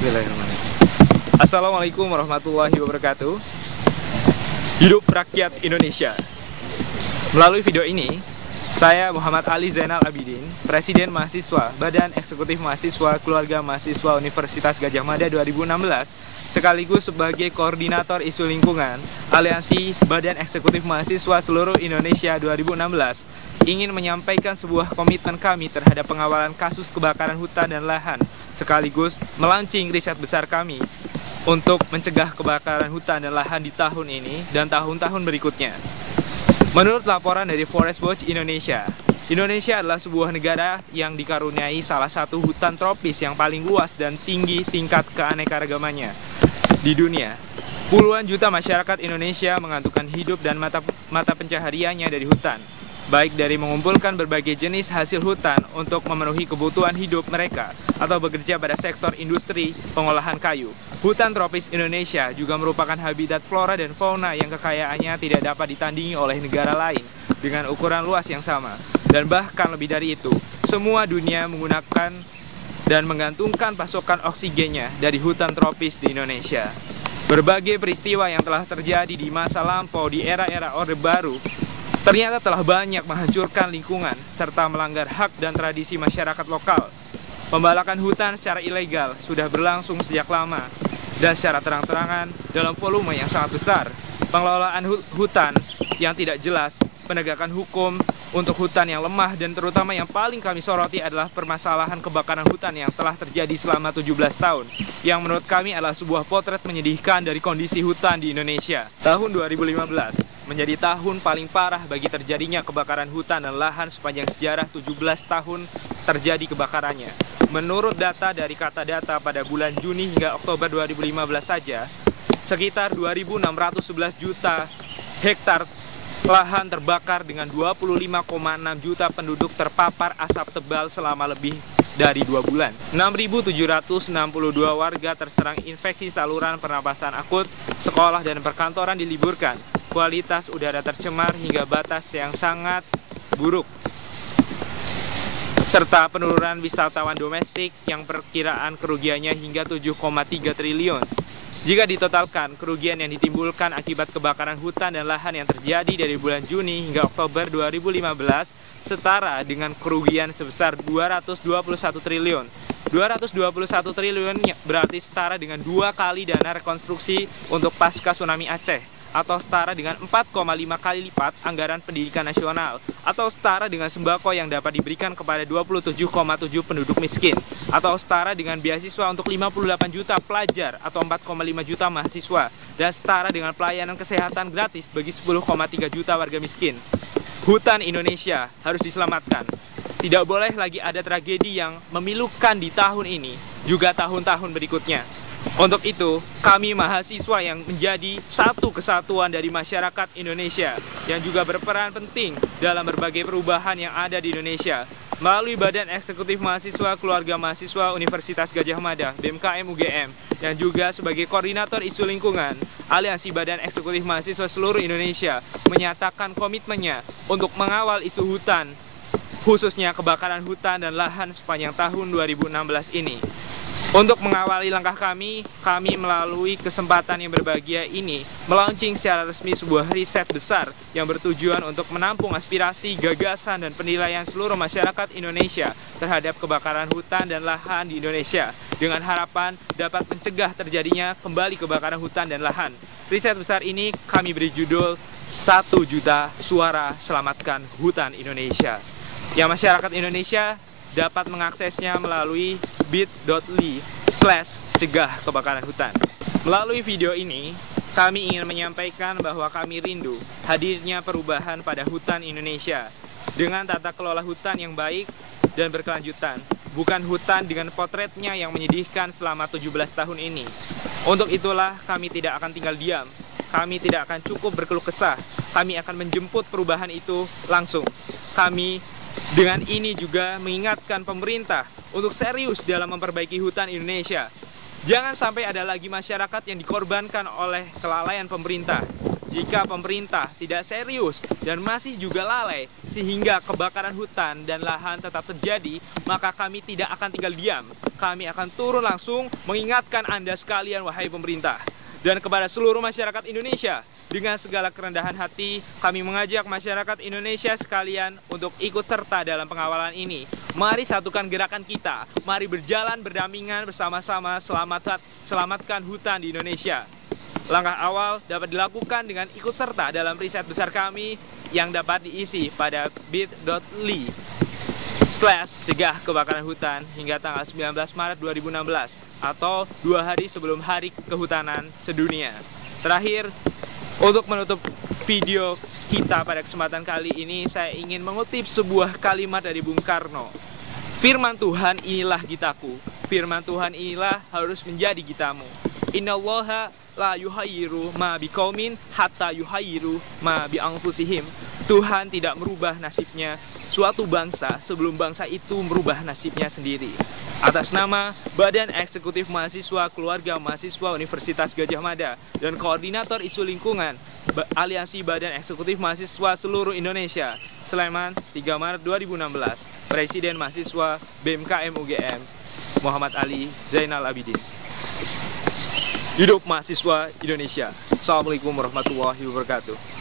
Bismillahirrahmanirrahim. Assalamualaikum warahmatullahi wabarakatuh. Hidup rakyat Indonesia. Melalui video ini, saya Muhammad Ali Zainal Abidin, Presiden Mahasiswa Badan Eksekutif Mahasiswa Keluarga Mahasiswa Universitas Gadjah Mada 2016, sekaligus sebagai Koordinator Isu Lingkungan Aliansi Badan Eksekutif Mahasiswa Seluruh Indonesia 2016, ingin menyampaikan sebuah komitmen kami terhadap pengawalan kasus kebakaran hutan dan lahan, sekaligus melaunching riset besar kami untuk mencegah kebakaran hutan dan lahan di tahun ini dan tahun-tahun berikutnya. Menurut laporan dari Forest Watch Indonesia, Indonesia adalah sebuah negara yang dikaruniai salah satu hutan tropis yang paling luas dan tinggi tingkat keanekaragamannya di dunia. Puluhan juta masyarakat Indonesia menggantungkan hidup dan mata pencahariannya dari hutan, baik dari mengumpulkan berbagai jenis hasil hutan untuk memenuhi kebutuhan hidup mereka atau bekerja pada sektor industri pengolahan kayu. Hutan tropis Indonesia juga merupakan habitat flora dan fauna yang kekayaannya tidak dapat ditandingi oleh negara lain dengan ukuran luas yang sama. Dan bahkan lebih dari itu, semua dunia menggunakan dan menggantungkan pasokan oksigennya dari hutan tropis di Indonesia. Berbagai peristiwa yang telah terjadi di masa lampau di era-era Orde Baru ternyata telah banyak menghancurkan lingkungan serta melanggar hak dan tradisi masyarakat lokal. Pembalakan hutan secara ilegal sudah berlangsung sejak lama dan secara terang-terangan dalam volume yang sangat besar. Pengelolaan hutan yang tidak jelas, penegakan hukum untuk hutan yang lemah, dan terutama yang paling kami soroti adalah permasalahan kebakaran hutan yang telah terjadi selama 17 tahun, yang menurut kami adalah sebuah potret menyedihkan dari kondisi hutan di Indonesia. Tahun 2015 menjadi tahun paling parah bagi terjadinya kebakaran hutan dan lahan sepanjang sejarah 17 tahun terjadi kebakarannya. Menurut data dari Kata Data pada bulan Juni hingga Oktober 2015 saja, sekitar 2.611 juta hektar lahan terbakar dengan 25,6 juta penduduk terpapar asap tebal selama lebih dari 2 bulan. 6.762 warga terserang infeksi saluran pernapasan akut, sekolah dan perkantoran diliburkan, kualitas udara tercemar hingga batas yang sangat buruk, serta penurunan wisatawan domestik yang perkiraan kerugiannya hingga 7,3 triliun. Jika ditotalkan, kerugian yang ditimbulkan akibat kebakaran hutan dan lahan yang terjadi dari bulan Juni hingga Oktober 2015 setara dengan kerugian sebesar 221 triliun. 221 triliun berarti setara dengan 2 kali dana rekonstruksi untuk pasca tsunami Aceh, atau setara dengan 4,5 kali lipat anggaran pendidikan nasional, atau setara dengan sembako yang dapat diberikan kepada 27,7 penduduk miskin, atau setara dengan beasiswa untuk 58 juta pelajar atau 4,5 juta mahasiswa, dan setara dengan pelayanan kesehatan gratis bagi 10,3 juta warga miskin. Hutan Indonesia harus diselamatkan. Tidak boleh lagi ada tragedi yang memilukan di tahun ini, juga tahun-tahun berikutnya. Untuk itu, kami mahasiswa yang menjadi satu kesatuan dari masyarakat Indonesia yang juga berperan penting dalam berbagai perubahan yang ada di Indonesia, melalui Badan Eksekutif Mahasiswa Keluarga Mahasiswa Universitas Gadjah Mada (BMKM UGM), yang juga sebagai Koordinator Isu Lingkungan Aliansi Badan Eksekutif Mahasiswa Seluruh Indonesia, menyatakan komitmennya untuk mengawal isu hutan, khususnya kebakaran hutan dan lahan sepanjang tahun 2016 ini. Untuk mengawali langkah kami melalui kesempatan yang berbahagia ini melaunching secara resmi sebuah riset besar yang bertujuan untuk menampung aspirasi, gagasan, dan penilaian seluruh masyarakat Indonesia terhadap kebakaran hutan dan lahan di Indonesia, dengan harapan dapat mencegah terjadinya kembali kebakaran hutan dan lahan. Riset besar ini kami beri judul 1 juta suara selamatkan hutan Indonesia, yang masyarakat Indonesia dapat mengaksesnya melalui bit.ly/cegah kebakaran hutan. Melalui video ini, kami ingin menyampaikan bahwa kami rindu hadirnya perubahan pada hutan Indonesia dengan tata kelola hutan yang baik dan berkelanjutan, bukan hutan dengan potretnya yang menyedihkan selama 17 tahun ini. Untuk itulah kami tidak akan tinggal diam. Kami tidak akan cukup berkeluh kesah. Kami akan menjemput perubahan itu langsung. Kami dengan ini juga mengingatkan pemerintah untuk serius dalam memperbaiki hutan Indonesia. Jangan sampai ada lagi masyarakat yang dikorbankan oleh kelalaian pemerintah. jika pemerintah tidak serius dan masih juga lalai sehingga kebakaran hutan dan lahan tetap terjadi, maka kami tidak akan tinggal diam. Kami akan turun langsung mengingatkan Anda sekalian, wahai pemerintah. Dan kepada seluruh masyarakat Indonesia, dengan segala kerendahan hati, kami mengajak masyarakat Indonesia sekalian untuk ikut serta dalam pengawalan ini. Mari satukan gerakan kita, mari berjalan berdampingan bersama-sama selamatkan hutan di Indonesia. Langkah awal dapat dilakukan dengan ikut serta dalam riset besar kami yang dapat diisi pada bit.ly/cegah kebakaran hutan hingga tanggal 19 Maret 2016 atau 2 hari sebelum Hari Kehutanan Sedunia. Terakhir, untuk menutup video kita pada kesempatan kali ini, saya ingin mengutip sebuah kalimat dari Bung Karno. Firman Tuhan inilah gitaku, firman Tuhan inilah harus menjadi gitamu. Innallaha la yuhayyiru ma biqaumin hatta yuhayyiru ma bi anfusihim. Tuhan tidak merubah nasibnya suatu bangsa sebelum bangsa itu merubah nasibnya sendiri. Atas nama Badan Eksekutif Mahasiswa Keluarga Mahasiswa Universitas Gadjah Mada dan Koordinator Isu Lingkungan Aliansi Badan Eksekutif Mahasiswa Seluruh Indonesia, Sleman, 3 Maret 2016, Presiden Mahasiswa BMKM UGM, Muhammad Ali Zainal Abidin. Hidup mahasiswa Indonesia. Assalamualaikum warahmatullahi wabarakatuh.